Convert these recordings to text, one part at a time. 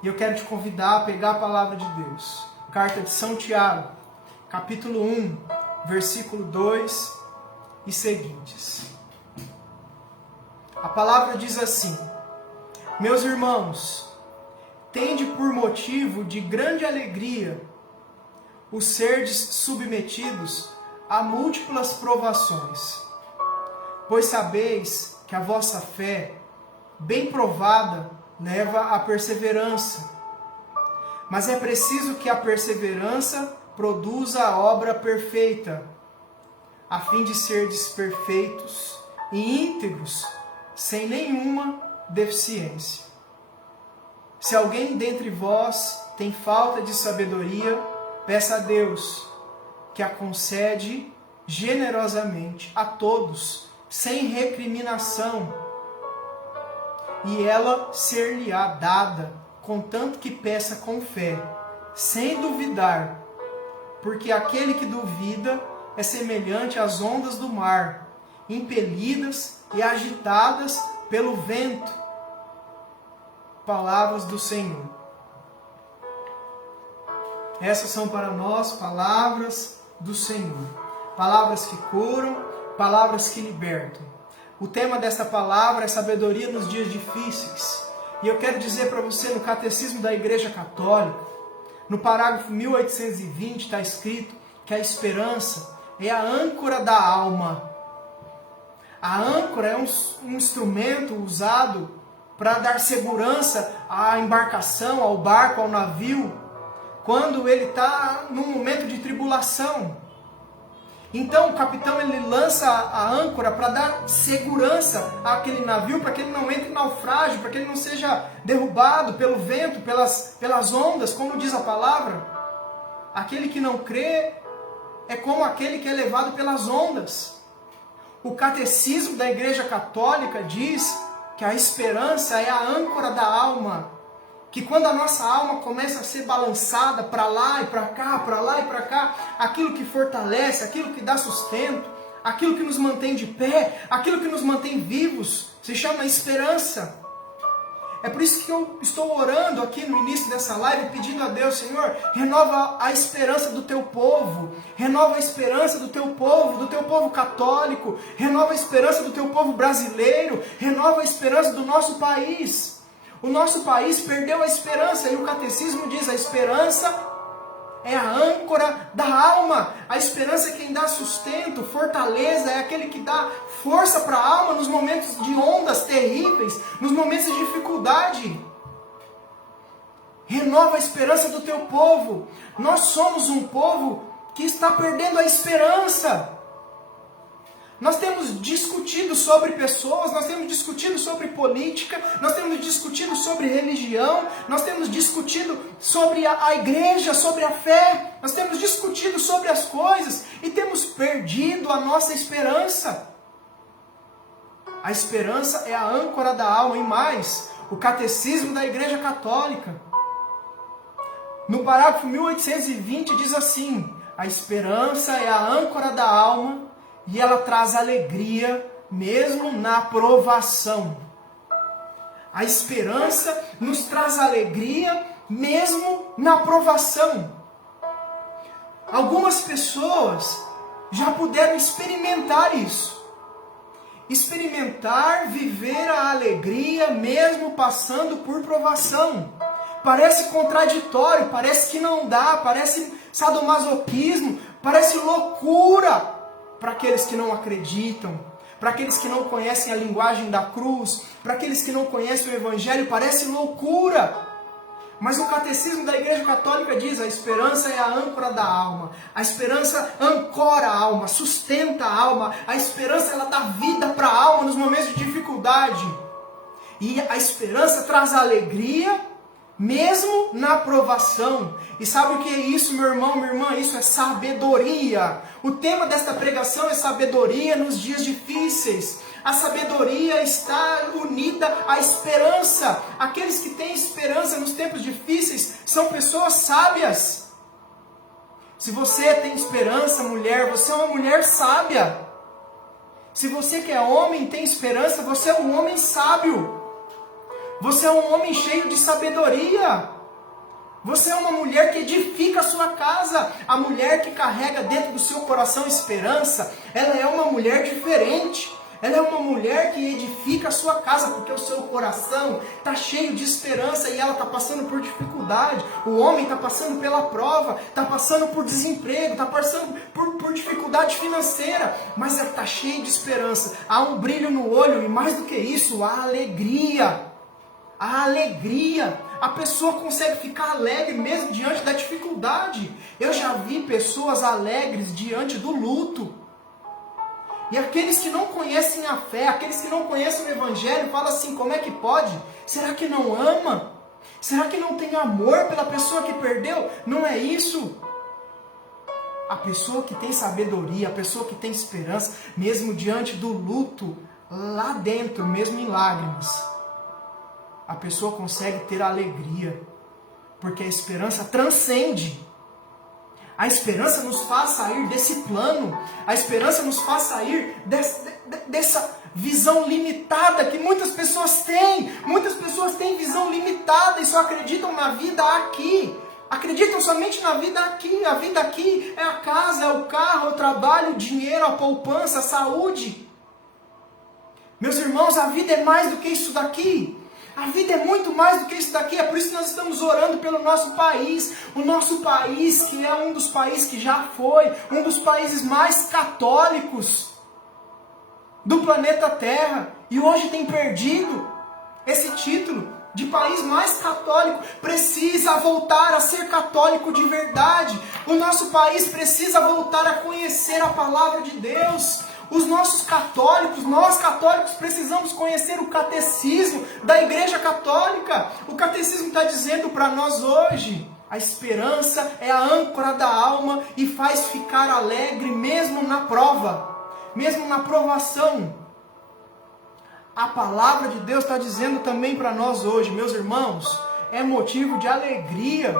E eu quero te convidar a pegar a palavra de Deus. Carta de São Tiago, capítulo 1, versículo 2 e seguintes. A palavra diz assim: Meus irmãos, tende por motivo de grande alegria os serdes submetidos a múltiplas provações, pois sabeis que a vossa fé, bem provada, leva à perseverança. Mas é preciso que a perseverança produza a obra perfeita, a fim de serdes perfeitos e íntegros, sem nenhuma deficiência. Se alguém dentre vós tem falta de sabedoria, peça a Deus, que a concede generosamente a todos, sem recriminação, e ela ser-lhe-á dada, contanto que peça com fé, sem duvidar, porque aquele que duvida é semelhante às ondas do mar, impelidas e agitadas pelo vento. Palavras do Senhor. Essas são para nós palavras do Senhor. Palavras que curam, palavras que libertam. O tema desta palavra é sabedoria nos dias difíceis. E eu quero dizer para você, no Catecismo da Igreja Católica, no parágrafo 1820, está escrito que a esperança é a âncora da alma. A âncora é um instrumento usado para dar segurança à embarcação, ao barco, ao navio, quando ele está num momento de tribulação. Então o capitão ele lança a âncora para dar segurança àquele navio, para que ele não entre em naufrágio, para que ele não seja derrubado pelo vento, pelas ondas, como diz a palavra. Aquele que não crê é como aquele que é levado pelas ondas. O catecismo da Igreja Católica diz que a esperança é a âncora da alma, que quando a nossa alma começa a ser balançada para lá e para cá, para lá e para cá, aquilo que fortalece, aquilo que dá sustento, aquilo que nos mantém de pé, aquilo que nos mantém vivos, se chama esperança. É por isso que eu estou orando aqui no início dessa live, pedindo a Deus, Senhor, renova a esperança do teu povo, renova a esperança do teu povo católico, renova a esperança do teu povo brasileiro, renova a esperança do nosso país. O nosso país perdeu a esperança, e o catecismo diz: a esperança é a âncora da alma. A esperança é quem dá sustento, fortaleza, é aquele que dá força para a alma nos momentos de ondas terríveis, nos momentos de dificuldade. Renova a esperança do teu povo. Nós somos um povo que está perdendo a esperança. Nós temos discutido sobre pessoas, nós temos discutido sobre política, nós temos discutido sobre religião, nós temos discutido sobre a igreja, sobre a fé, nós temos discutido sobre as coisas e temos perdido a nossa esperança. A esperança é a âncora da alma, e mais, o Catecismo da Igreja Católica, no parágrafo 1820 diz assim: a esperança é a âncora da alma, e ela traz alegria mesmo na provação. A esperança nos traz alegria mesmo na provação. Algumas pessoas já puderam experimentar isso. Experimentar viver a alegria mesmo passando por provação. Parece contraditório, parece que não dá, parece sadomasoquismo, parece loucura. Para aqueles que não acreditam, para aqueles que não conhecem a linguagem da cruz, para aqueles que não conhecem o Evangelho, parece loucura. Mas o Catecismo da Igreja Católica diz: a esperança é a âncora da alma. A esperança ancora a alma, sustenta a alma. A esperança ela dá vida para a alma nos momentos de dificuldade. E a esperança traz alegria mesmo na provação. E sabe o que é isso, meu irmão, minha irmã? Isso é sabedoria. O tema desta pregação é sabedoria nos dias difíceis. A sabedoria está unida à esperança. Aqueles que têm esperança nos tempos difíceis são pessoas sábias. Se você tem esperança, mulher, você é uma mulher sábia. Se você que é homem tem esperança, você é um homem sábio. Você é um homem cheio de sabedoria. Você é uma mulher que edifica a sua casa. A mulher que carrega dentro do seu coração esperança, ela é uma mulher diferente. Ela é uma mulher que edifica a sua casa, porque o seu coração está cheio de esperança e ela está passando por dificuldade. O homem está passando pela prova, está passando por desemprego, está passando por dificuldade financeira, mas ela está cheia de esperança. Há um brilho no olho e mais do que isso, há alegria. A alegria, a pessoa consegue ficar alegre mesmo diante da dificuldade. Eu já vi pessoas alegres diante do luto. E aqueles que não conhecem a fé, aqueles que não conhecem o Evangelho, falam assim, como é que pode? Será que não ama? Será que não tem amor pela pessoa que perdeu? Não é isso. A pessoa que tem sabedoria, a pessoa que tem esperança, mesmo diante do luto, lá dentro, mesmo em lágrimas, a pessoa consegue ter alegria, porque a esperança transcende. A esperança nos faz sair desse plano, a esperança nos faz sair dessa visão limitada que muitas pessoas têm. Muitas pessoas têm visão limitada e só acreditam na vida aqui. Acreditam somente na vida aqui. A vida aqui é a casa, é o carro, é o trabalho, o dinheiro, a poupança, a saúde. Meus irmãos, a vida é mais do que isso daqui. A vida é muito mais do que isso daqui, é por isso que nós estamos orando pelo nosso país. O nosso país, que é um dos países que já foi, um dos países mais católicos do planeta Terra, e hoje tem perdido esse título de país mais católico, precisa voltar a ser católico de verdade. O nosso país precisa voltar a conhecer a palavra de Deus. Os nossos católicos, nós católicos precisamos conhecer o catecismo da Igreja Católica. O catecismo está dizendo para nós hoje, a esperança é a âncora da alma e faz ficar alegre mesmo na prova, mesmo na provação. A palavra de Deus está dizendo também para nós hoje, meus irmãos, é motivo de alegria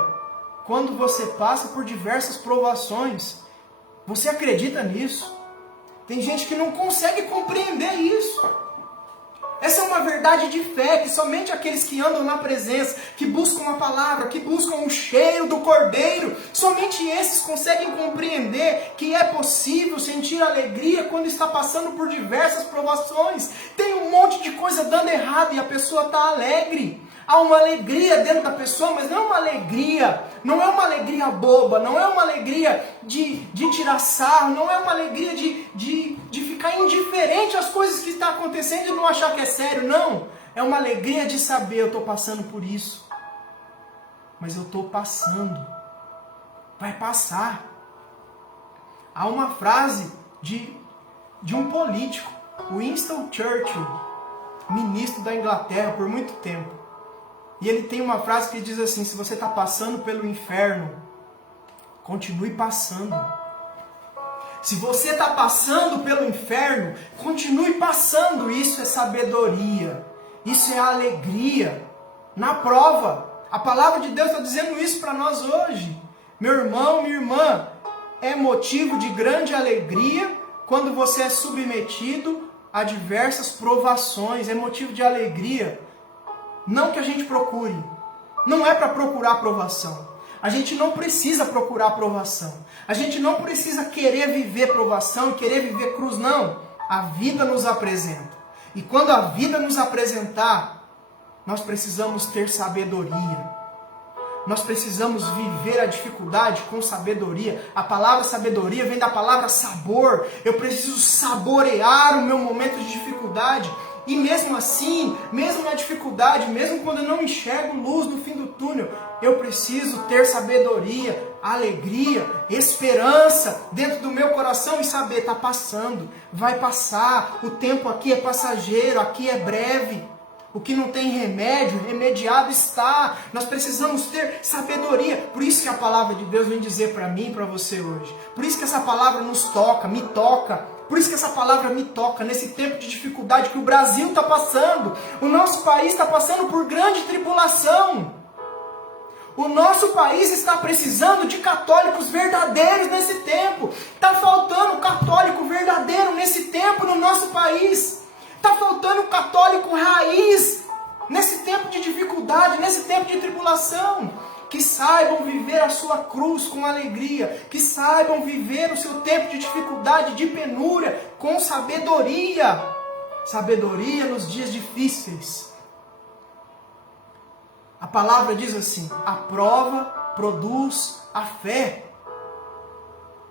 quando você passa por diversas provações. Você acredita nisso? Tem gente que não consegue compreender isso. Essa é uma verdade de fé, que somente aqueles que andam na presença, que buscam a palavra, que buscam o cheiro do Cordeiro, somente esses conseguem compreender que é possível sentir alegria quando está passando por diversas provações. Tem um monte de coisa dando errado e a pessoa está alegre. Há uma alegria dentro da pessoa, mas não é uma alegria boba, não é uma alegria de tirar sarro, não é uma alegria de ficar indiferente às coisas que estão acontecendo e não achar que é sério, não. É uma alegria de saber, eu estou passando por isso, mas eu estou passando, vai passar. Há uma frase de um político, Winston Churchill, ministro da Inglaterra por muito tempo. E ele tem uma frase que diz assim, se você está passando pelo inferno, continue passando. Se você está passando pelo inferno, continue passando. Isso é sabedoria, isso é alegria na prova. A palavra de Deus está dizendo isso para nós hoje. Meu irmão, minha irmã, é motivo de grande alegria quando você é submetido a diversas provações. É motivo de alegria. Não que a gente procure. Não é para procurar aprovação. A gente não precisa procurar aprovação. A gente não precisa querer viver provação e querer viver cruz, não. A vida nos apresenta. E quando a vida nos apresentar, nós precisamos ter sabedoria. Nós precisamos viver a dificuldade com sabedoria. A palavra sabedoria vem da palavra sabor. Eu preciso saborear o meu momento de dificuldade. E mesmo assim, mesmo na dificuldade, mesmo quando eu não enxergo luz no fim do túnel, eu preciso ter sabedoria, alegria, esperança dentro do meu coração e saber, está passando, vai passar, o tempo aqui é passageiro, aqui é breve. O que não tem remédio, remediado está. Nós precisamos ter sabedoria. Por isso que a palavra de Deus vem dizer para mim e para você hoje. Por isso que essa palavra nos toca, me toca. Por isso que essa palavra me toca nesse tempo de dificuldade que o Brasil está passando. O nosso país está passando por grande tribulação. O nosso país está precisando de católicos verdadeiros nesse tempo. Está faltando católico verdadeiro nesse tempo no nosso país. Está faltando católico raiz nesse tempo de dificuldade, nesse tempo de tribulação, que saibam viver a sua cruz com alegria, que saibam viver o seu tempo de dificuldade, de penúria, com sabedoria. Sabedoria nos dias difíceis. A palavra diz assim: a prova produz a fé.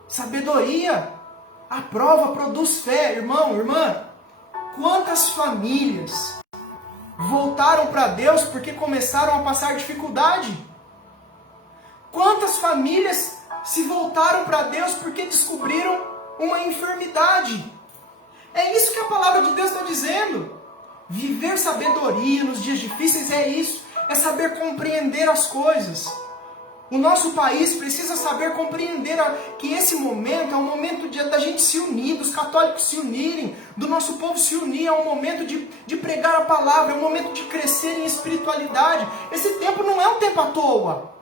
Sabedoria, a prova produz fé. Irmão, irmã, quantas famílias voltaram para Deus porque começaram a passar dificuldade? Quantas famílias se voltaram para Deus porque descobriram uma enfermidade? É isso que a palavra de Deus está dizendo. Viver sabedoria nos dias difíceis é isso. É saber compreender as coisas. O nosso país precisa saber compreender que esse momento é um momento da gente se unir, dos católicos se unirem, do nosso povo se unir, é um momento de pregar a palavra, é um momento de crescer em espiritualidade. Esse tempo não é um tempo à toa.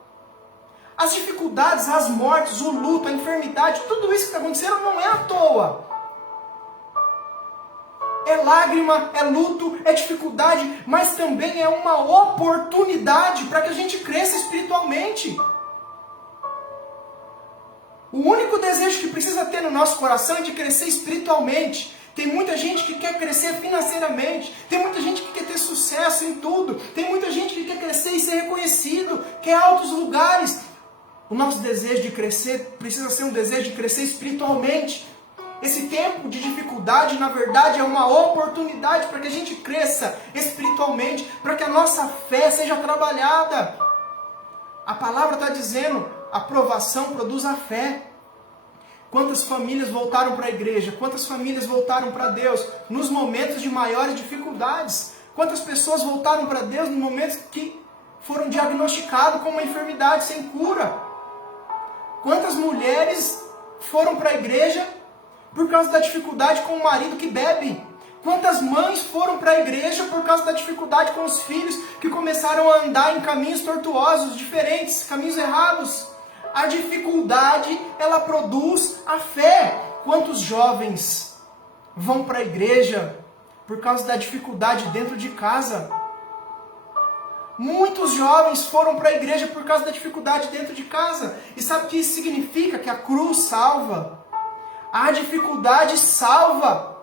As dificuldades, as mortes, o luto, a enfermidade, tudo isso que está acontecendo não é à toa. É lágrima, é luto, é dificuldade, mas também é uma oportunidade para que a gente cresça espiritualmente. O único desejo que precisa ter no nosso coração é de crescer espiritualmente. Tem muita gente que quer crescer financeiramente, tem muita gente que quer ter sucesso em tudo, tem muita gente que quer crescer e ser reconhecido, quer altos lugares. O nosso desejo de crescer precisa ser um desejo de crescer espiritualmente. Esse tempo de dificuldade, na verdade, é uma oportunidade para que a gente cresça espiritualmente, para que a nossa fé seja trabalhada. A palavra está dizendo, a provação produz a fé. Quantas famílias voltaram para a igreja? Quantas famílias voltaram para Deus nos momentos de maiores dificuldades? Quantas pessoas voltaram para Deus nos momentos que foram diagnosticados com uma enfermidade sem cura? Quantas mulheres foram para a igreja por causa da dificuldade com o marido que bebe? Quantas mães foram para a igreja por causa da dificuldade com os filhos que começaram a andar em caminhos tortuosos, diferentes, caminhos errados? A dificuldade, ela produz a fé. Quantos jovens vão para a igreja por causa da dificuldade dentro de casa? Muitos jovens foram para a igreja por causa da dificuldade dentro de casa. E sabe o que isso significa? Que a cruz salva. A dificuldade salva.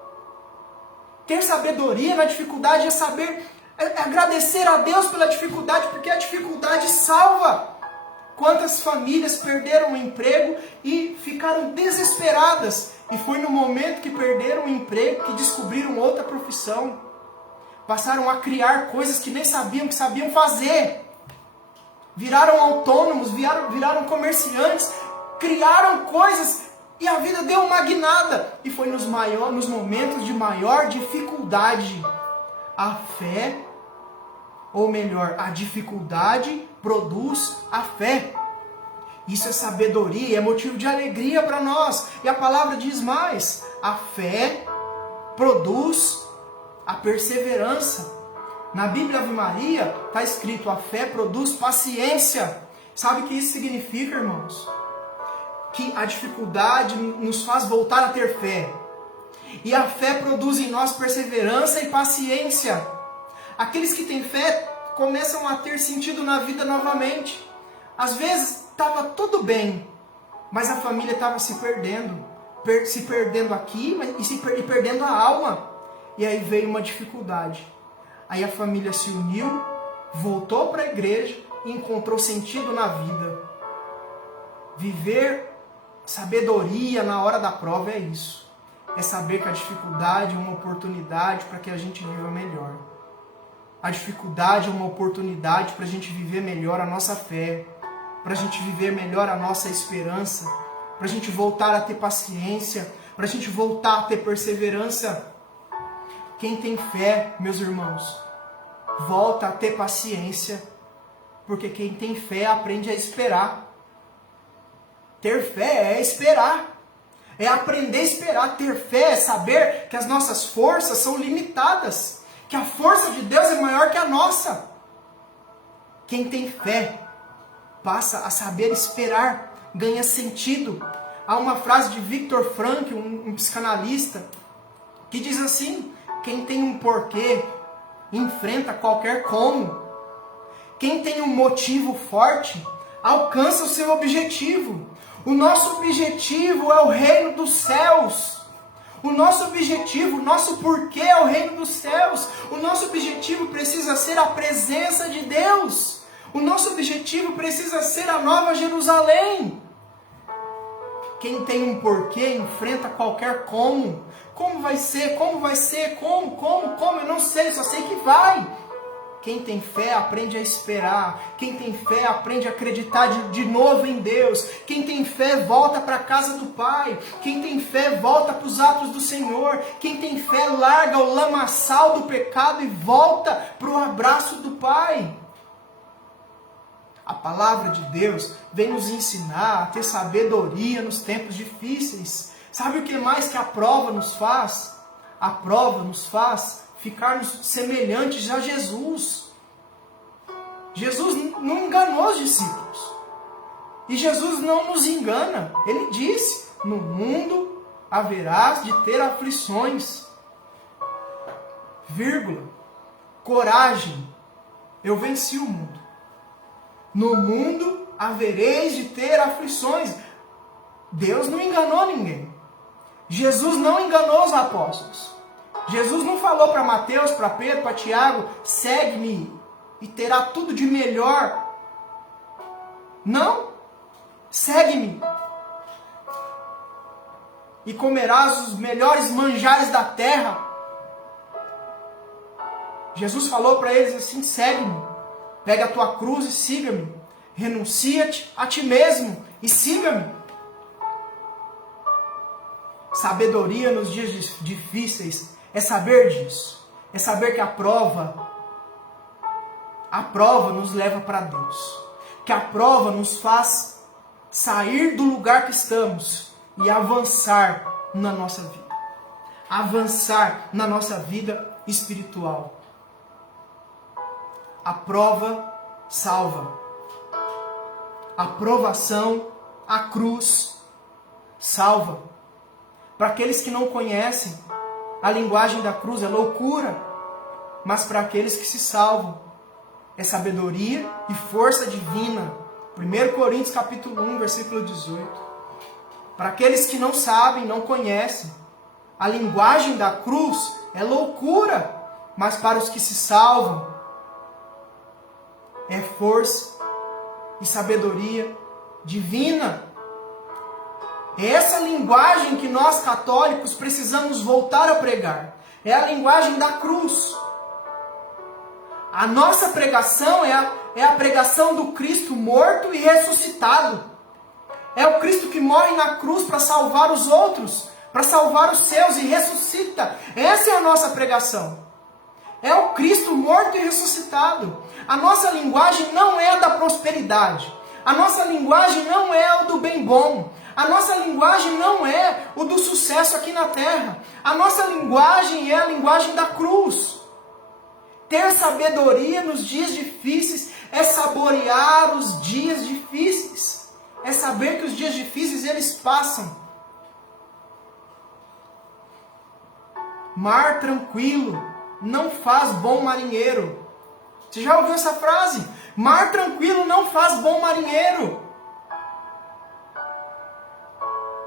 Ter sabedoria na dificuldade é saber agradecer a Deus pela dificuldade, porque a dificuldade salva. Quantas famílias perderam o emprego e ficaram desesperadas? E foi no momento que perderam o emprego que descobriram outra profissão. Passaram a criar coisas que nem sabiam que sabiam fazer. Viraram autônomos, viraram comerciantes, criaram coisas e a vida deu uma guinada. E foi nos momentos de maior dificuldade. A fé, ou melhor, a dificuldade produz a fé. Isso é sabedoria, é motivo de alegria para nós. E a palavra diz mais: a fé produz a perseverança. Na Bíblia Ave Maria está escrito: a fé produz paciência. Sabe o que isso significa, irmãos? Que a dificuldade nos faz voltar a ter fé. E a fé produz em nós perseverança e paciência. Aqueles que têm fé começam a ter sentido na vida novamente. Às vezes estava tudo bem, mas a família estava se perdendo aqui e perdendo a alma. E aí veio uma dificuldade. Aí a família se uniu, voltou para a igreja e encontrou sentido na vida. Viver sabedoria na hora da prova é isso. É saber que a dificuldade é uma oportunidade para que a gente viva melhor. A dificuldade é uma oportunidade para a gente viver melhor a nossa fé, para a gente viver melhor a nossa esperança, para a gente voltar a ter paciência, para a gente voltar a ter perseverança. Quem tem fé, meus irmãos, volta a ter paciência, porque quem tem fé aprende a esperar. Ter fé é esperar, é aprender a esperar. Ter fé é saber que as nossas forças são limitadas, que a força de Deus é maior que a nossa. Quem tem fé passa a saber esperar, ganha sentido. Há uma frase de Viktor Frankl, um psicanalista, que diz assim: quem tem um porquê enfrenta qualquer como. Quem tem um motivo forte, alcança o seu objetivo. O nosso objetivo é o reino dos céus. O nosso objetivo, o nosso porquê é o reino dos céus. O nosso objetivo precisa ser a presença de Deus. O nosso objetivo precisa ser a Nova Jerusalém. Quem tem um porquê enfrenta qualquer como. Como vai ser? Como vai ser? Como? Eu não sei, só sei que vai. Quem tem fé aprende a esperar. Quem tem fé aprende a acreditar de novo em Deus. Quem tem fé volta para a casa do Pai. Quem tem fé volta para os atos do Senhor. Quem tem fé larga o lamaçal do pecado e volta para o abraço do Pai. A palavra de Deus vem nos ensinar a ter sabedoria nos tempos difíceis. Sabe o que mais que a prova nos faz? A prova nos faz ficarmos semelhantes a Jesus. Jesus não enganou os discípulos. E Jesus não nos engana. Ele disse, no mundo haverás de ter aflições. Vírgula. Coragem. Eu venci o mundo. No mundo havereis de ter aflições. Deus não enganou ninguém. Jesus não enganou os apóstolos. Jesus não falou para Mateus, para Pedro, para Tiago, segue-me e terá tudo de melhor. Não. Segue-me e comerás os melhores manjares da terra. Jesus falou para eles assim, segue-me, pega a tua cruz e siga-me. Renuncia-te a ti mesmo e siga-me. Sabedoria nos dias difíceis é saber disso. É saber que a prova nos leva para Deus. Que a prova nos faz sair do lugar que estamos e avançar na nossa vida. Avançar na nossa vida espiritual. A prova salva. A provação, a cruz, salva. Para aqueles que não conhecem, a linguagem da cruz é loucura, mas para aqueles que se salvam, é sabedoria e força divina. 1 Coríntios capítulo 1, versículo 18. Para aqueles que não sabem, não conhecem, a linguagem da cruz é loucura, mas para os que se salvam, é força e sabedoria divina. É essa linguagem que nós católicos precisamos voltar a pregar. É a linguagem da cruz. A nossa pregação é a pregação do Cristo morto e ressuscitado. É o Cristo que morre na cruz para salvar os outros, para salvar os seus e ressuscita. Essa é a nossa pregação. É o Cristo morto e ressuscitado. A nossa linguagem não é a da prosperidade. A nossa linguagem não é a do bem bom. A nossa linguagem não é o do sucesso aqui na terra. A nossa linguagem é a linguagem da cruz. Ter sabedoria nos dias difíceis é saborear os dias difíceis. É saber que os dias difíceis eles passam. Mar tranquilo não faz bom marinheiro. Você já ouviu essa frase? Mar tranquilo não faz bom marinheiro.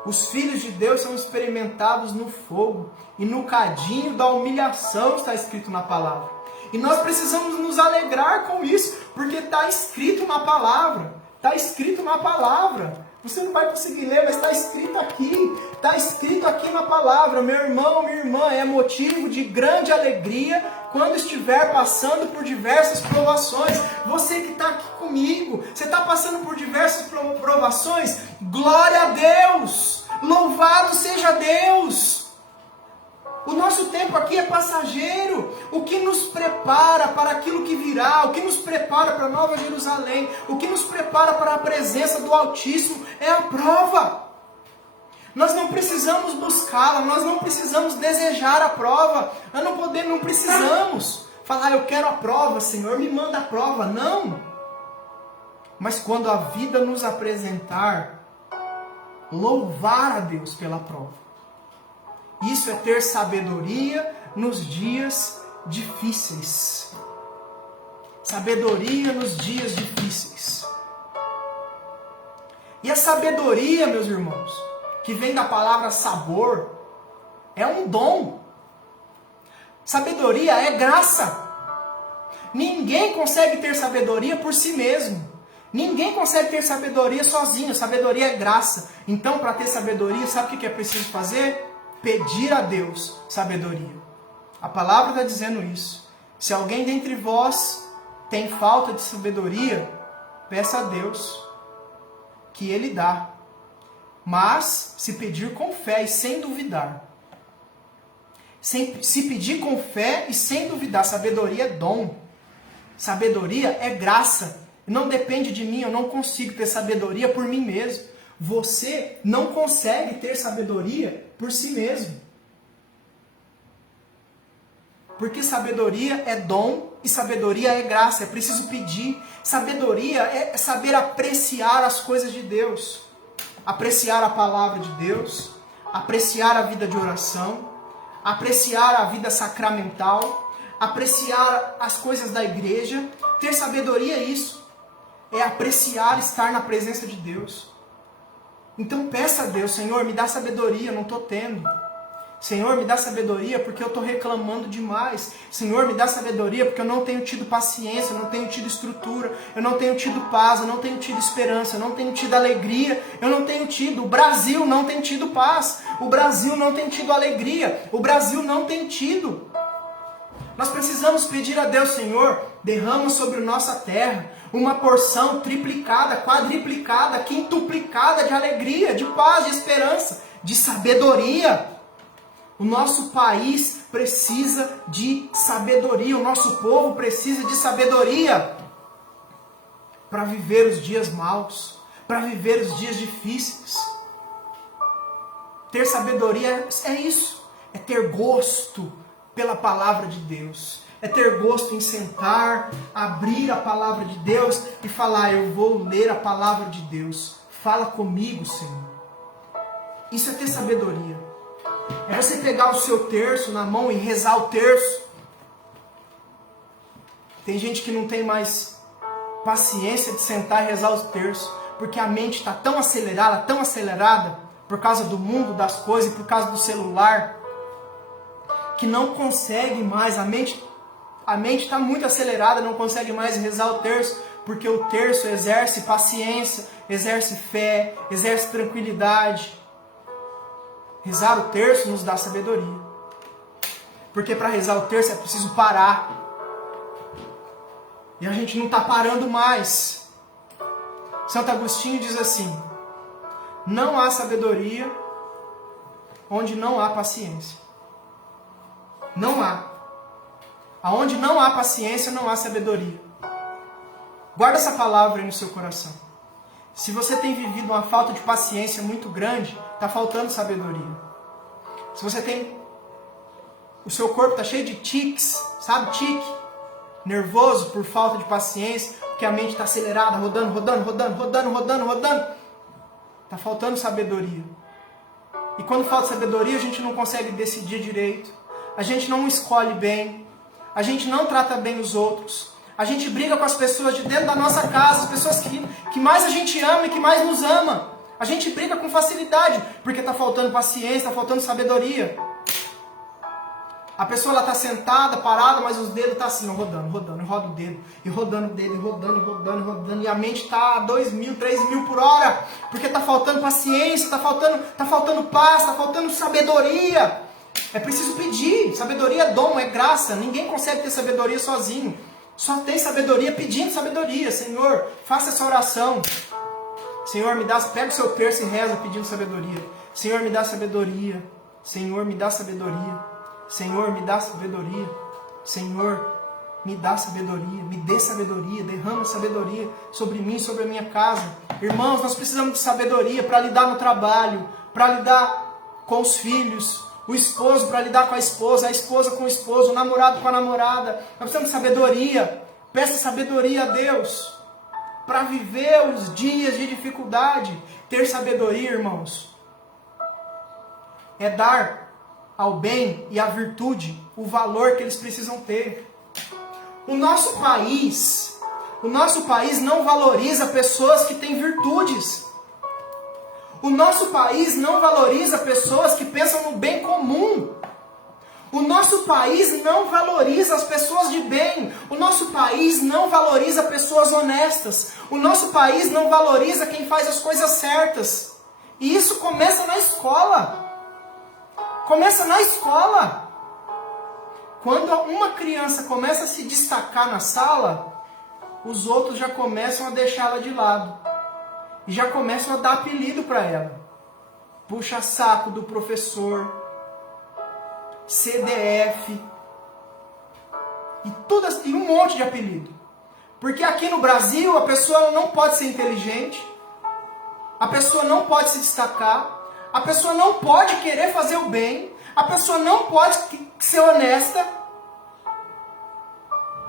Os filhos de Deus são experimentados no fogo e no cadinho da humilhação, está escrito na palavra. E nós precisamos nos alegrar com isso, porque está escrito na palavra. Está escrito na palavra. Você não vai conseguir ler, mas está escrito aqui. Está escrito aqui na palavra. Meu irmão, minha irmã, é motivo de grande alegria quando estiver passando por diversas provações. Você que está aqui comigo, você está passando por diversas provações? Glória a Deus! Louvado seja Deus! O nosso tempo aqui é passageiro. O que nos prepara para aquilo que virá, o que nos prepara para a Nova Jerusalém, o que nos prepara para a presença do Altíssimo é a prova. Nós não precisamos buscá-la, nós não precisamos desejar a prova, nós não precisamos falar, eu quero a prova, Senhor, me manda a prova. Não! Mas quando a vida nos apresentar, louvar a Deus pela prova. Isso é ter sabedoria nos dias difíceis. Sabedoria nos dias difíceis. E a sabedoria, meus irmãos, que vem da palavra sabor, é um dom. Sabedoria é graça. Ninguém consegue ter sabedoria por si mesmo. Ninguém consegue ter sabedoria sozinho. Sabedoria é graça. Então, para ter sabedoria, sabe o que é preciso fazer? Pedir a Deus sabedoria. A palavra está dizendo isso. Se alguém dentre vós tem falta de sabedoria, peça a Deus, que Ele dá. Mas se pedir com fé e sem duvidar. Se pedir com fé e sem duvidar. Sabedoria é dom. Sabedoria é graça. Não depende de mim, eu não consigo ter sabedoria por mim mesmo. Você não consegue ter sabedoria por si mesmo. Porque sabedoria é dom e sabedoria é graça, é preciso pedir. Sabedoria é saber apreciar as coisas de Deus. Apreciar a palavra de Deus, apreciar a vida de oração, apreciar a vida sacramental, apreciar as coisas da igreja. Ter sabedoria é isso. É apreciar estar na presença de Deus. Então peça a Deus, Senhor, me dá sabedoria, eu não estou tendo. Senhor, me dá sabedoria porque eu estou reclamando demais. Senhor, me dá sabedoria porque eu não tenho tido paciência, eu não tenho tido estrutura, eu não tenho tido paz, eu não tenho tido esperança, eu não tenho tido alegria, eu não tenho tido. O Brasil não tem tido paz, o Brasil não tem tido alegria, o Brasil não tem tido. Nós precisamos pedir a Deus, Senhor, derrama sobre nossa terra uma porção triplicada, quadriplicada, quintuplicada de alegria, de paz, de esperança, de sabedoria. O nosso país precisa de sabedoria, o nosso povo precisa de sabedoria para viver os dias maus, para viver os dias difíceis. Ter sabedoria é isso, é ter gosto pela palavra de Deus. É ter gosto em sentar, abrir a palavra de Deus e falar, eu vou ler a palavra de Deus. Fala comigo, Senhor. Isso é ter sabedoria. É você pegar o seu terço na mão e rezar o terço. Tem gente que não tem mais paciência de sentar e rezar o terço, porque a mente está tão acelerada, por causa do mundo, das coisas, por causa do celular, que não consegue mais, a mente está muito acelerada, não consegue mais rezar o terço, porque o terço exerce paciência, exerce fé, exerce tranquilidade. Rezar o terço nos dá sabedoria. Porque para rezar o terço é preciso parar. E a gente não está parando mais. Santo Agostinho diz assim, não há sabedoria onde não há paciência. Não há. Aonde não há paciência, não há sabedoria. Guarda essa palavra aí no seu coração. Se você tem vivido uma falta de paciência muito grande, está faltando sabedoria. Se você tem... O seu corpo está cheio de tiques, sabe? Tique. Nervoso por falta de paciência, porque a mente está acelerada, rodando. Está faltando sabedoria. E quando falta sabedoria, a gente não consegue decidir direito. A gente não escolhe bem. A gente não trata bem os outros. A gente briga com as pessoas de dentro da nossa casa, as pessoas que mais a gente ama e que mais nos ama. A gente briga com facilidade, porque está faltando paciência, está faltando sabedoria. A pessoa está sentada, parada, mas os dedos estão assim, rodando, roda o dedo, e rodando o dedo, e rodando, e a mente está a 2.000, 3.000 por hora, porque está faltando paciência, está faltando paz, está faltando sabedoria. É preciso pedir. Sabedoria é dom, é graça. Ninguém consegue ter sabedoria sozinho. Só tem sabedoria pedindo sabedoria. Senhor, faça essa oração. Senhor, pega o seu terço e reza pedindo sabedoria. Senhor, me dá sabedoria. Senhor, me dá sabedoria. Senhor, me dá sabedoria. Senhor, me dá sabedoria. Me dê sabedoria. Derrama sabedoria sobre mim, sobre a minha casa. Irmãos, nós precisamos de sabedoria para lidar no trabalho, para lidar com os filhos, o esposo para lidar com a esposa com o esposo, o namorado com a namorada. Nós precisamos de sabedoria. Peça sabedoria a Deus para viver os dias de dificuldade. Ter sabedoria, irmãos, é dar ao bem e à virtude o valor que eles precisam ter. O nosso país não valoriza pessoas que têm virtudes. O nosso país não valoriza pessoas que pensam no bem comum. O nosso país não valoriza as pessoas de bem. O nosso país não valoriza pessoas honestas. O nosso país não valoriza quem faz as coisas certas. E isso começa na escola. Começa na escola. Quando uma criança começa a se destacar na sala, os outros já começam a deixá-la de lado. E já começam a dar apelido para ela. Puxa-saco do professor, CDF, e um monte de apelido. Porque aqui no Brasil a pessoa não pode ser inteligente, a pessoa não pode se destacar, a pessoa não pode querer fazer o bem, a pessoa não pode ser honesta.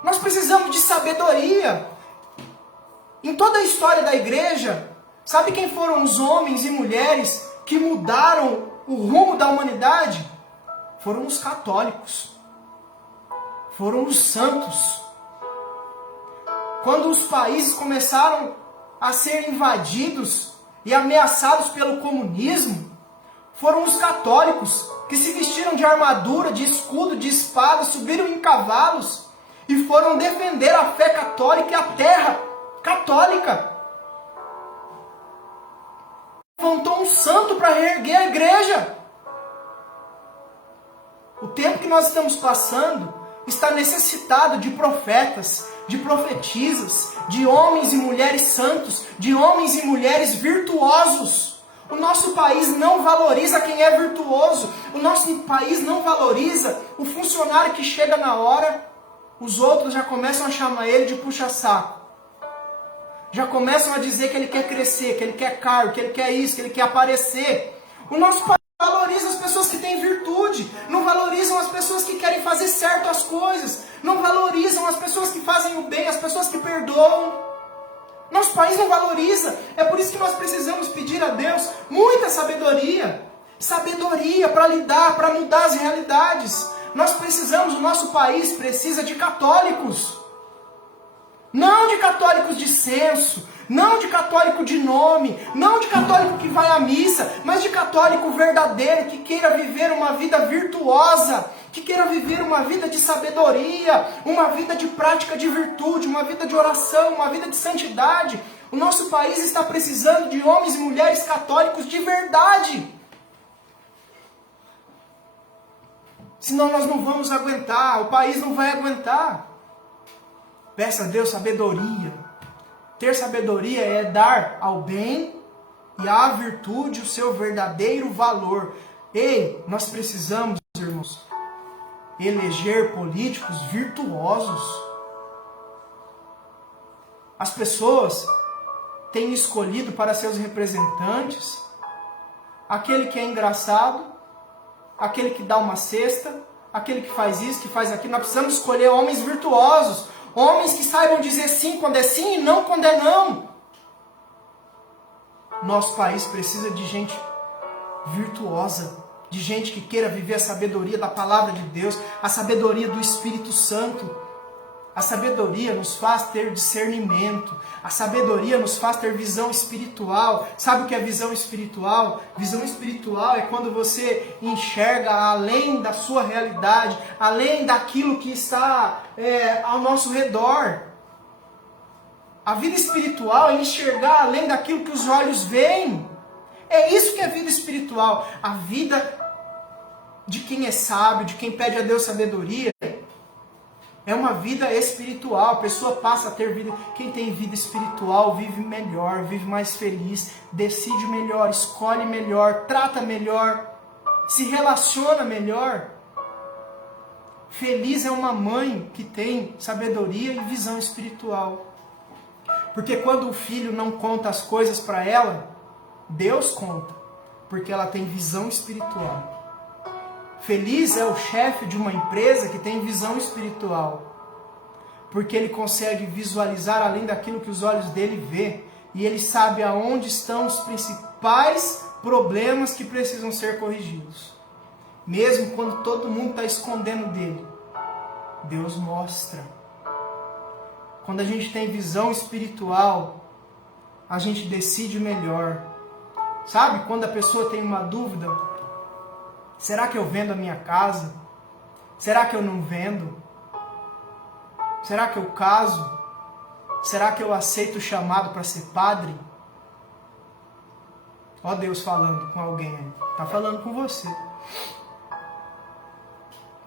Nós precisamos de sabedoria. Em toda a história da igreja, sabe quem foram os homens e mulheres que mudaram o rumo da humanidade? Foram os católicos. Foram os santos. Quando os países começaram a ser invadidos e ameaçados pelo comunismo, foram os católicos que se vestiram de armadura, de escudo, de espada, subiram em cavalos e foram defender a fé católica e a terra católica. Levantou um santo para reerguer a igreja. O tempo que nós estamos passando está necessitado de profetas, de profetisas, de homens e mulheres santos, de homens e mulheres virtuosos. O nosso país não valoriza quem é virtuoso. O nosso país não valoriza o funcionário que chega na hora. Os outros já começam a chamar ele de puxa-saco. Já começam a dizer que ele quer crescer, que ele quer cargo, que ele quer isso, que ele quer aparecer. O nosso país não valoriza as pessoas que têm virtude, não valorizam as pessoas que querem fazer certo as coisas, não valorizam as pessoas que fazem o bem, as pessoas que perdoam. Nosso país não valoriza. É por isso que nós precisamos pedir a Deus muita sabedoria. Sabedoria para lidar, para mudar as realidades. Nós precisamos, o nosso país precisa de católicos. Não de católicos de senso, não de católico de nome, não de católico que vai à missa, mas de católico verdadeiro, que queira viver uma vida virtuosa, que queira viver uma vida de sabedoria, uma vida de prática de virtude, uma vida de oração, uma vida de santidade. O nosso país está precisando de homens e mulheres católicos de verdade. Senão nós não vamos aguentar, o país não vai aguentar. Peça a Deus sabedoria. Ter sabedoria é dar ao bem e à virtude o seu verdadeiro valor. Ei, nós precisamos, irmãos, eleger políticos virtuosos. As pessoas têm escolhido para seus representantes aquele que é engraçado, aquele que dá uma cesta, aquele que faz isso, que faz aquilo. Nós precisamos escolher homens virtuosos. Homens que saibam dizer sim quando é sim e não quando é não. Nosso país precisa de gente virtuosa, de gente que queira viver a sabedoria da palavra de Deus, a sabedoria do Espírito Santo. A sabedoria nos faz ter discernimento. A sabedoria nos faz ter visão espiritual. Sabe o que é visão espiritual? Visão espiritual é quando você enxerga além da sua realidade, além daquilo que está ao nosso redor. A vida espiritual é enxergar além daquilo que os olhos veem. É isso que é vida espiritual. A vida de quem é sábio, de quem pede a Deus sabedoria, é uma vida espiritual. A pessoa passa a ter vida. Quem tem vida espiritual vive melhor, vive mais feliz, decide melhor, escolhe melhor, trata melhor, se relaciona melhor. Feliz é uma mãe que tem sabedoria e visão espiritual. Porque quando o filho não conta as coisas para ela, Deus conta, porque ela tem visão espiritual. Feliz é o chefe de uma empresa que tem visão espiritual, porque ele consegue visualizar além daquilo que os olhos dele vê, e ele sabe aonde estão os principais problemas que precisam ser corrigidos. mesmo quando todo mundo está escondendo dele, Deus mostra. Quando a gente tem visão espiritual, a gente decide melhor. Sabe, quando a pessoa tem uma dúvida, será que eu vendo a minha casa? Será que eu não vendo? Será que eu caso? Será que eu aceito o chamado para ser padre? Ó Deus falando com alguém aí. Está falando com você.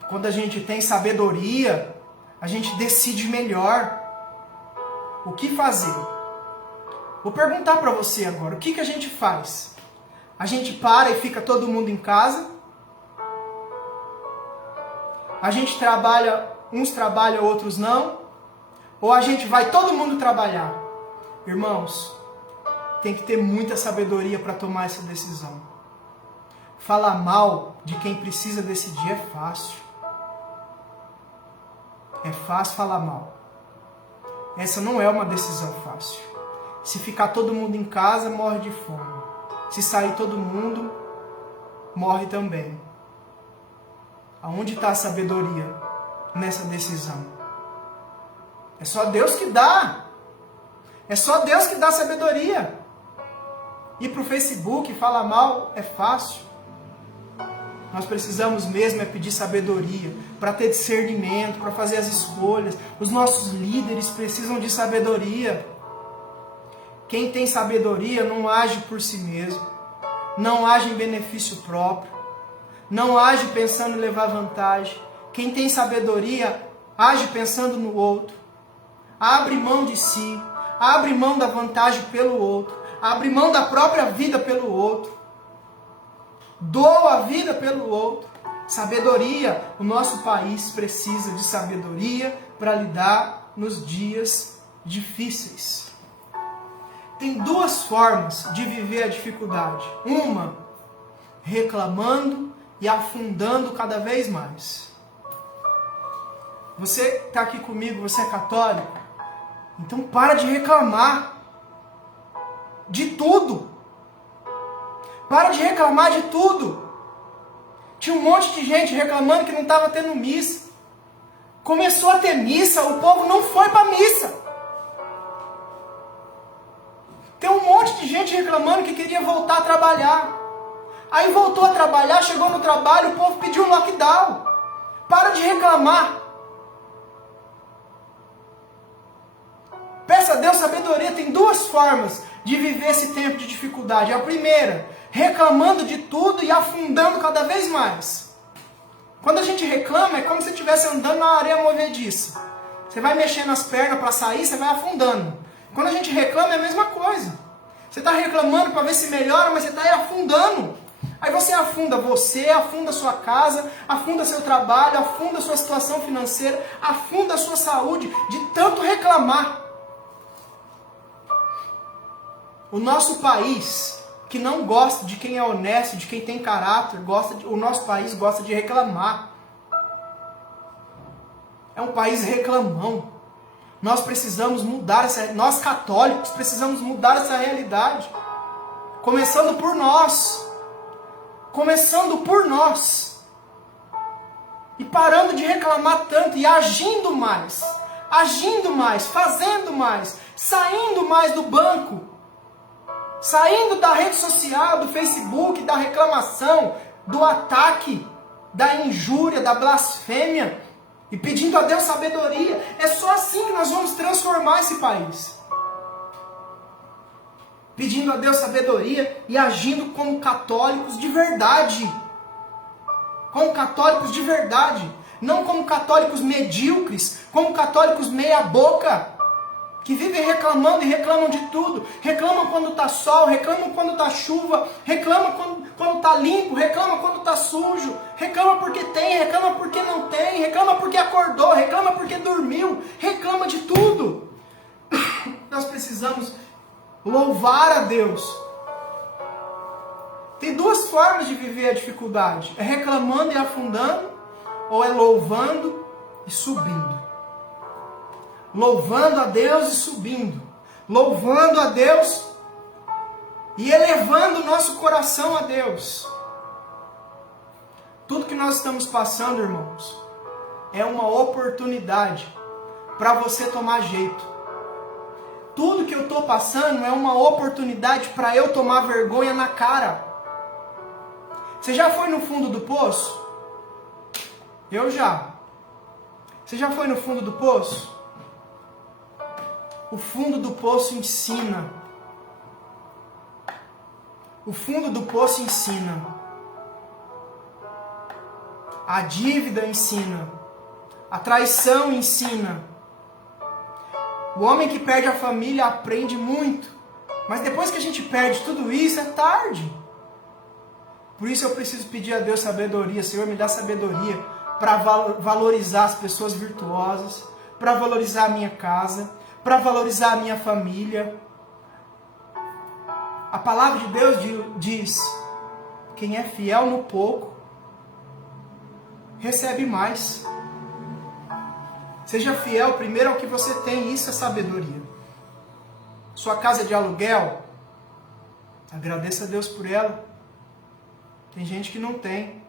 Quando a gente tem sabedoria, a gente decide melhor o que fazer. Vou perguntar para você agora, o que a gente faz? A gente para e fica todo mundo em casa? A gente trabalha, uns trabalham, outros não? Ou a gente vai todo mundo trabalhar? Irmãos, tem que ter muita sabedoria para tomar essa decisão. Falar mal de quem precisa decidir é fácil. É fácil falar mal. Essa não é uma decisão fácil. Se ficar todo mundo em casa, morre de fome. Se sair todo mundo, morre também. Aonde está a sabedoria nessa decisão? É só Deus que dá. É só Deus que dá sabedoria. Ir para o Facebook e falar mal é fácil. Nós precisamos mesmo é pedir sabedoria para ter discernimento, para fazer as escolhas. Os nossos líderes precisam de sabedoria. Quem tem sabedoria não age por si mesmo, não age em benefício próprio, não age pensando em levar vantagem. Quem tem sabedoria age pensando no outro, abre mão de si, abre mão da vantagem pelo outro, abre mão da própria vida pelo outro, doa a vida pelo outro. Sabedoria, o nosso país precisa de sabedoria para lidar nos dias difíceis. Tem duas formas de viver a dificuldade. Uma, reclamando e afundando cada vez mais. Você está aqui comigo, você é católico? Então para de reclamar de tudo. Para de reclamar de tudo. Tinha um monte de gente reclamando que não estava tendo missa. Começou a ter missa, o povo não foi para a missa. Tem um monte de gente reclamando que queria voltar a trabalhar. Aí voltou a trabalhar, chegou no trabalho, o povo pediu um lockdown. Para de reclamar. Peça a Deus sabedoria. Tem duas formas de viver esse tempo de dificuldade. A primeira, reclamando de tudo e afundando cada vez mais. Quando a gente reclama, é como se estivesse andando na areia movediça. Você vai mexendo as pernas para sair, você vai afundando. Quando a gente reclama é a mesma coisa. Você está reclamando para ver se melhora, mas você está aí afundando. Aí você, afunda a sua casa, afunda seu trabalho, afunda a sua situação financeira, afunda a sua saúde, de tanto reclamar. O nosso país, que não gosta de quem é honesto, de quem tem caráter, o nosso país gosta de reclamar. É um país reclamão. Nós precisamos mudar nós católicos precisamos mudar essa realidade. Começando por nós. Começando por nós. E parando de reclamar tanto e agindo mais. Agindo mais, fazendo mais, saindo mais do banco. Saindo da rede social, do Facebook, da reclamação, do ataque, da injúria, da blasfêmia. E pedindo a Deus sabedoria. É só assim que nós vamos transformar esse país. Pedindo a Deus sabedoria e agindo como católicos de verdade. Como católicos de verdade. Não como católicos medíocres, como católicos meia boca. Que vivem reclamando e reclamam de tudo. Reclamam quando está sol, reclamam quando está chuva, reclamam quando está limpo, reclamam quando está sujo, reclama porque tem, reclama porque não tem, reclama porque acordou, reclama porque dormiu, reclama de tudo. Nós precisamos louvar a Deus. Tem duas formas de viver a dificuldade. É reclamando e afundando, ou é louvando e subindo. Louvando a Deus e subindo. Louvando a Deus e elevando o nosso coração a Deus. Tudo que nós estamos passando, irmãos, é uma oportunidade para você tomar jeito. Tudo que eu estou passando é uma oportunidade para eu tomar vergonha na cara. Você já foi no fundo do poço? Eu já. Você já foi no fundo do poço? O fundo do poço ensina. O fundo do poço ensina. A dívida ensina. A traição ensina. O homem que perde a família aprende muito. Mas depois que a gente perde tudo isso, é tarde. Por isso eu preciso pedir a Deus sabedoria. Senhor, me dá sabedoria para valorizar as pessoas virtuosas, para valorizar a minha casa, para valorizar a minha família. A palavra de Deus diz: quem é fiel no pouco, recebe mais. Seja fiel primeiro ao que você tem, isso é sabedoria. Sua casa é de aluguel, agradeça a Deus por ela. Tem gente que não tem.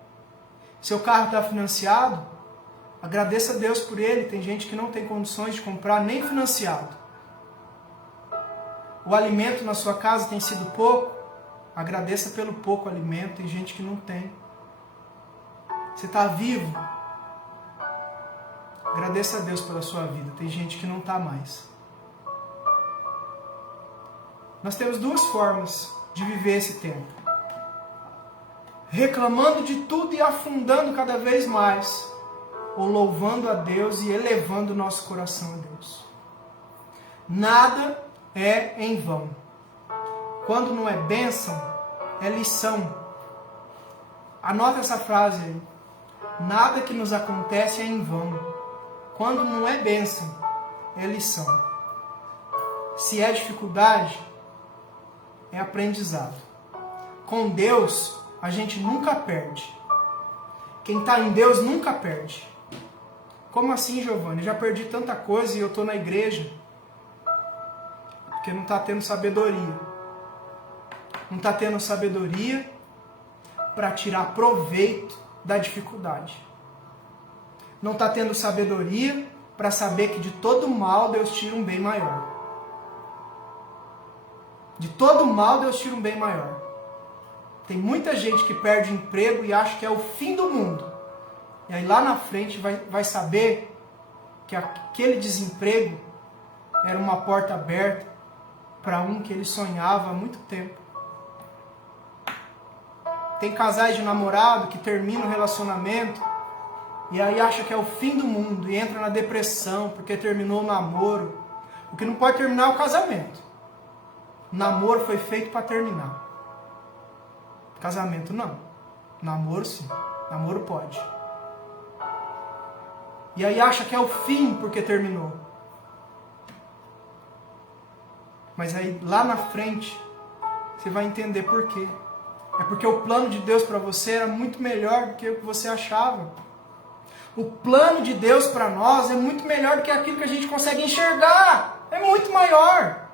Seu carro está financiado, agradeça a Deus por ele. Tem gente que não tem condições de comprar nem financiado. O alimento na sua casa tem sido pouco, agradeça pelo pouco alimento. Tem gente que não tem. Você está vivo, agradeça a Deus pela sua vida. Tem gente que não está mais. Nós temos duas formas de viver esse tempo: reclamando de tudo e afundando cada vez mais, ou louvando a Deus e elevando o nosso coração a Deus. Nada é em vão. Quando não é bênção, é lição. Anota essa frase aí. Nada que nos acontece é em vão. Quando não é bênção, é lição. Se é dificuldade, é aprendizado. Com Deus, a gente nunca perde. Quem está em Deus nunca perde. Como assim, Giovanni? Eu já perdi tanta coisa e eu estou na igreja. Porque não está tendo sabedoria. Não está tendo sabedoria para tirar proveito da dificuldade. Não está tendo sabedoria para saber que de todo mal Deus tira um bem maior. De todo mal Deus tira um bem maior. Tem muita gente que perde emprego e acha que é o fim do mundo. E aí lá na frente vai saber que aquele desemprego era uma porta aberta para um que ele sonhava há muito tempo. Tem casais de namorado que terminam o relacionamento e aí acha que é o fim do mundo e entra na depressão porque terminou o namoro. O que não pode terminar é o casamento. O namoro foi feito para terminar. Casamento não. Namoro sim. Namoro pode. E aí acha que é o fim porque terminou. Mas aí lá na frente você vai entender por quê. É porque o plano de Deus para você era muito melhor do que o que você achava. O plano de Deus para nós é muito melhor do que aquilo que a gente consegue enxergar. É muito maior.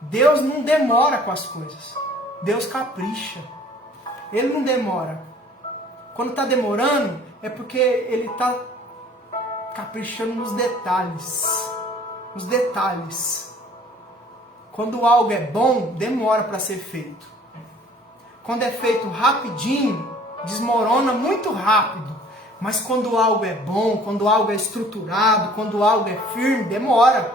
Deus não demora com as coisas. Deus capricha. Ele não demora. Quando está demorando, é porque Ele está caprichando nos detalhes. Nos detalhes. Quando algo é bom, demora para ser feito. Quando é feito rapidinho, desmorona muito rápido. Mas quando algo é bom, quando algo é estruturado, quando algo é firme, demora.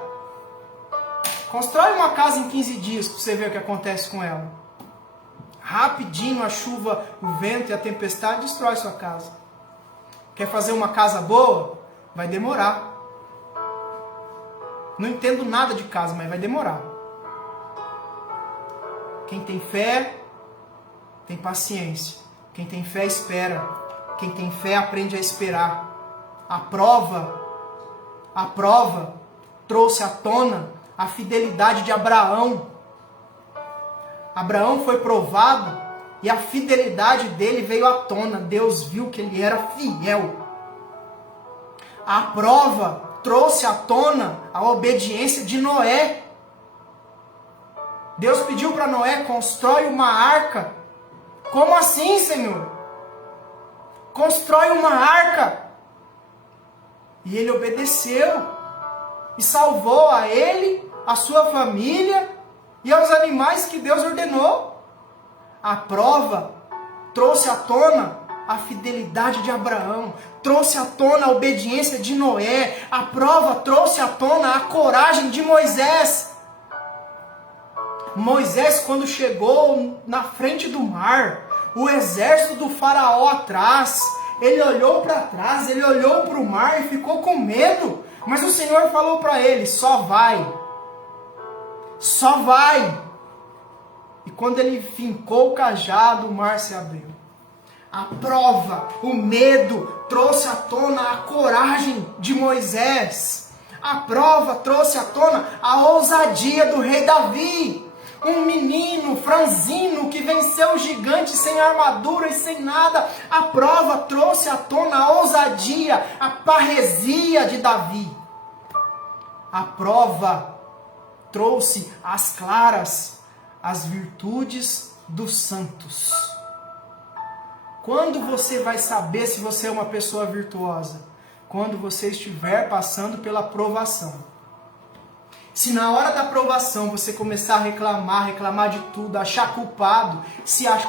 Constrói uma casa em 15 dias para você ver o que acontece com ela. Rapidinho a chuva, o vento e a tempestade destrói sua casa. Quer fazer uma casa boa? Vai demorar. Não entendo nada de casa, mas vai demorar. Quem tem fé, tem paciência. Quem tem fé, espera. Quem tem fé, aprende a esperar. A prova trouxe à tona a fidelidade de Abraão. Abraão foi provado e a fidelidade dele veio à tona. Deus viu que ele era fiel. A prova trouxe à tona a obediência de Noé. Deus pediu para Noé: constrói uma arca. Como assim, Senhor? constrói uma arca. E ele obedeceu e salvou a ele, a sua família e aos animais que Deus ordenou. A prova trouxe à tona a fidelidade de Abraão, trouxe à tona a obediência de Noé, a prova trouxe à tona a coragem de Moisés. Moisés, quando chegou na frente do mar, o exército do faraó atrás, ele olhou para trás, ele olhou para o mar e ficou com medo. Mas o Senhor falou para ele, só vai. Só vai. E quando ele fincou o cajado, o mar se abriu. A prova, o medo, trouxe à tona a coragem de Moisés. A prova trouxe à tona a ousadia do rei Davi. Um menino franzino que venceu o gigante sem armadura e sem nada. A prova trouxe à tona a ousadia, a parresia de Davi. A prova trouxe às claras as virtudes dos santos. Quando você vai saber se você é uma pessoa virtuosa? Quando você estiver passando pela provação. Se na hora da provação você começar a reclamar de tudo, achar culpado,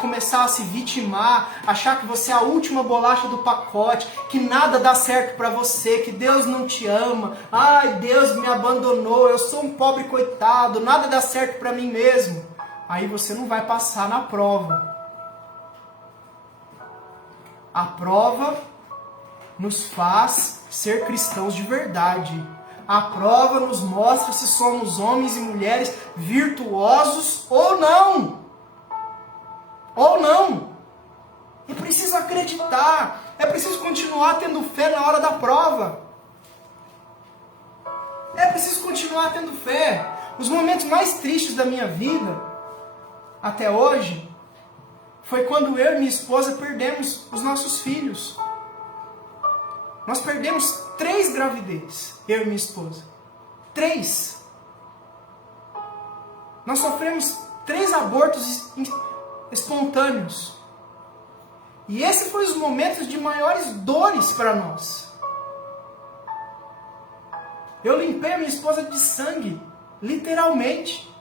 começar a se vitimar, achar que você é a última bolacha do pacote, que nada dá certo para você, que Deus não te ama, ai, Deus me abandonou, eu sou um pobre coitado, nada dá certo para mim mesmo, aí você não vai passar na prova. A prova nos faz ser cristãos de verdade. A prova nos mostra se somos homens e mulheres virtuosos ou não. Ou não. É preciso acreditar. É preciso continuar tendo fé na hora da prova. É preciso continuar tendo fé. Os momentos mais tristes da minha vida, até hoje, foi quando eu e minha esposa perdemos os nossos filhos. Nós perdemos 3 gravidez, eu e minha esposa. 3. Nós sofremos 3 abortos espontâneos. E esse foi os momentos de maiores dores para nós. Eu limpei a minha esposa de sangue, literalmente.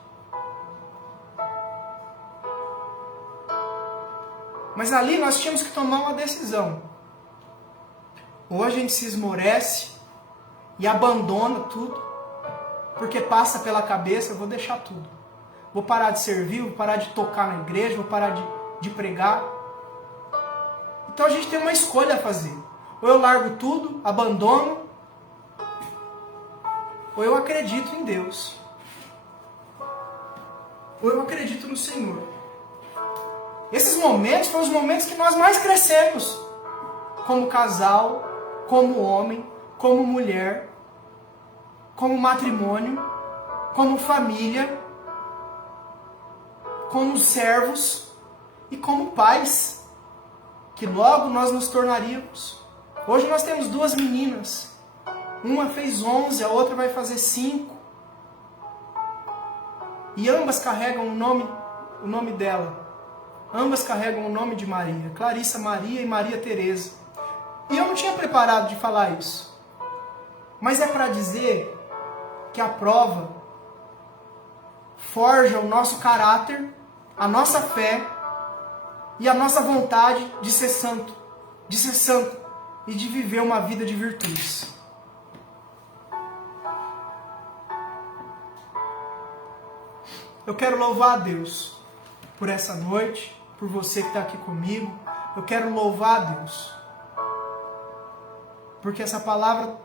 Mas ali nós tínhamos que tomar uma decisão. Ou a gente se esmorece e abandona tudo, porque passa pela cabeça, eu vou deixar tudo. Vou parar de servir, vou parar de tocar na igreja, vou parar de pregar. Então a gente tem uma escolha a fazer. Ou eu largo tudo, abandono, ou eu acredito em Deus. Ou eu acredito no Senhor. Esses momentos foram os momentos que nós mais crescemos. Como casal, como homem, como mulher, como matrimônio, como família, como servos e como pais, que logo nós nos tornaríamos. Hoje nós temos 2 meninas, uma fez 11, a outra vai fazer 5, e ambas carregam o nome dela, ambas carregam o nome de Maria, Clarissa Maria e Maria Teresa. E eu não tinha preparado de falar isso. Mas é para dizer que a prova forja o nosso caráter, a nossa fé e a nossa vontade de ser santo e de viver uma vida de virtudes. Eu quero louvar a Deus por essa noite, por você que está aqui comigo. Eu quero louvar a Deus porque essa palavra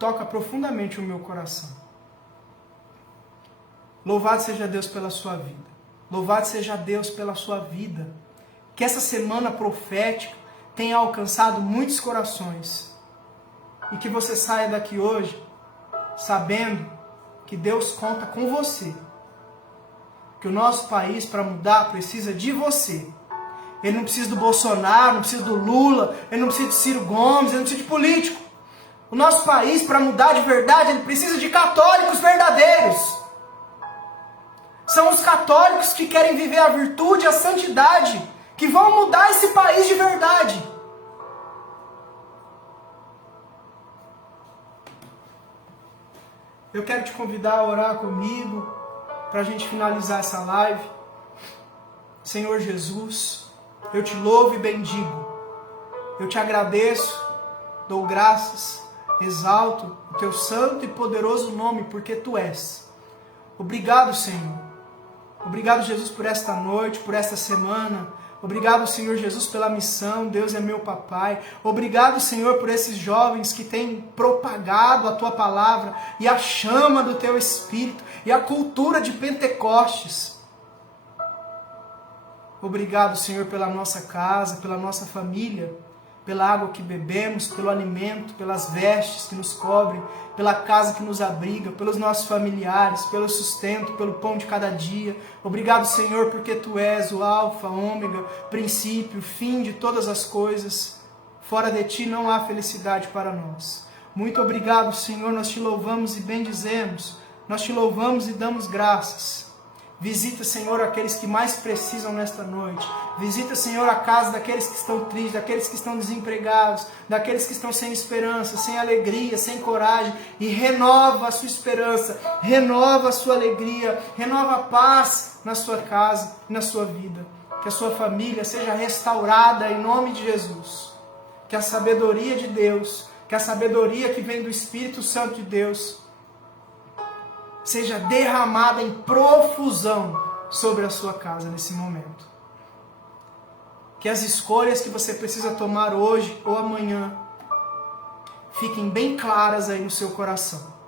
toca profundamente o meu coração. Louvado seja Deus pela sua vida. Louvado seja Deus pela sua vida. Que essa semana profética tenha alcançado muitos corações. E que você saia daqui hoje sabendo que Deus conta com você. Que o nosso país, para mudar, precisa de você. Ele não precisa do Bolsonaro, não precisa do Lula, ele não precisa de Ciro Gomes, ele não precisa de político. O nosso país, para mudar de verdade, ele precisa de católicos verdadeiros. São os católicos que querem viver a virtude e a santidade, que vão mudar esse país de verdade. eu quero te convidar a orar comigo para a gente finalizar essa live. Senhor Jesus, eu te louvo e bendigo. Eu te agradeço, dou graças, exalto o teu santo e poderoso nome, porque tu és. Obrigado, Senhor. Obrigado, Jesus, por esta noite, por esta semana. Obrigado, Senhor Jesus, pela missão. Deus é meu papai. Obrigado, Senhor, por esses jovens que têm propagado a tua palavra e a chama do teu Espírito e a cultura de Pentecostes. Obrigado, Senhor, pela nossa casa, pela nossa família, pela água que bebemos, pelo alimento, pelas vestes que nos cobrem, pela casa que nos abriga, pelos nossos familiares, pelo sustento, pelo pão de cada dia. Obrigado, Senhor, porque Tu és o alfa, ômega, princípio, fim de todas as coisas. Fora de Ti não há felicidade para nós. Muito obrigado, Senhor, nós Te louvamos e bendizemos, nós Te louvamos e damos graças. Visita, Senhor, aqueles que mais precisam nesta noite. Visita, Senhor, a casa daqueles que estão tristes, daqueles que estão desempregados, daqueles que estão sem esperança, sem alegria, sem coragem. E renova a sua esperança, renova a sua alegria, renova a paz na sua casa e na sua vida. Que a sua família seja restaurada em nome de Jesus. Que a sabedoria de Deus, que a sabedoria que vem do Espírito Santo de Deus, seja derramada em profusão sobre a sua casa nesse momento. Que as escolhas que você precisa tomar hoje ou amanhã fiquem bem claras aí no seu coração.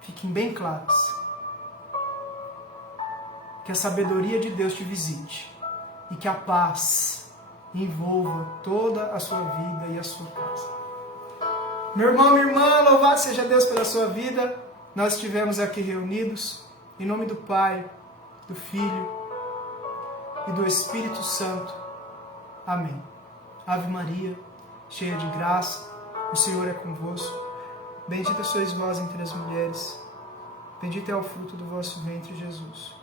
Fiquem bem claras. Que a sabedoria de Deus te visite e que a paz envolva toda a sua vida e a sua casa. Meu irmão, minha irmã, louvado seja Deus pela sua vida. Nós estivemos aqui reunidos em nome do Pai, do Filho e do Espírito Santo. Amém. Ave Maria, cheia de graça, o Senhor é convosco. Bendita sois vós entre as mulheres. Bendito é o fruto do vosso ventre, Jesus.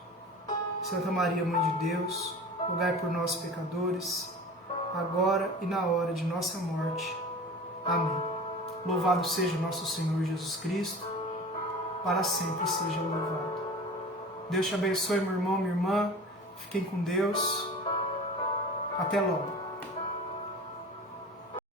Santa Maria, Mãe de Deus, rogai por nós, pecadores, agora e na hora de nossa morte. Amém. Louvado seja nosso Senhor Jesus Cristo, para sempre seja louvado. Deus te abençoe, meu irmão, minha irmã. Fiquem com Deus. Até logo.